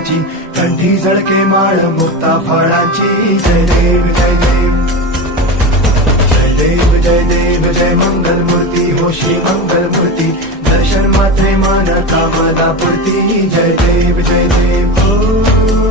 नामाची, कंठी झळके माळ मुक्ता फळाची. जय देव जय देव जय देव जय देव जय मंगल मूर्ती हो श्री मंगल मूर्ती. दर्शन मात्रे मन कामना पूर्ती. जय देव जय देव.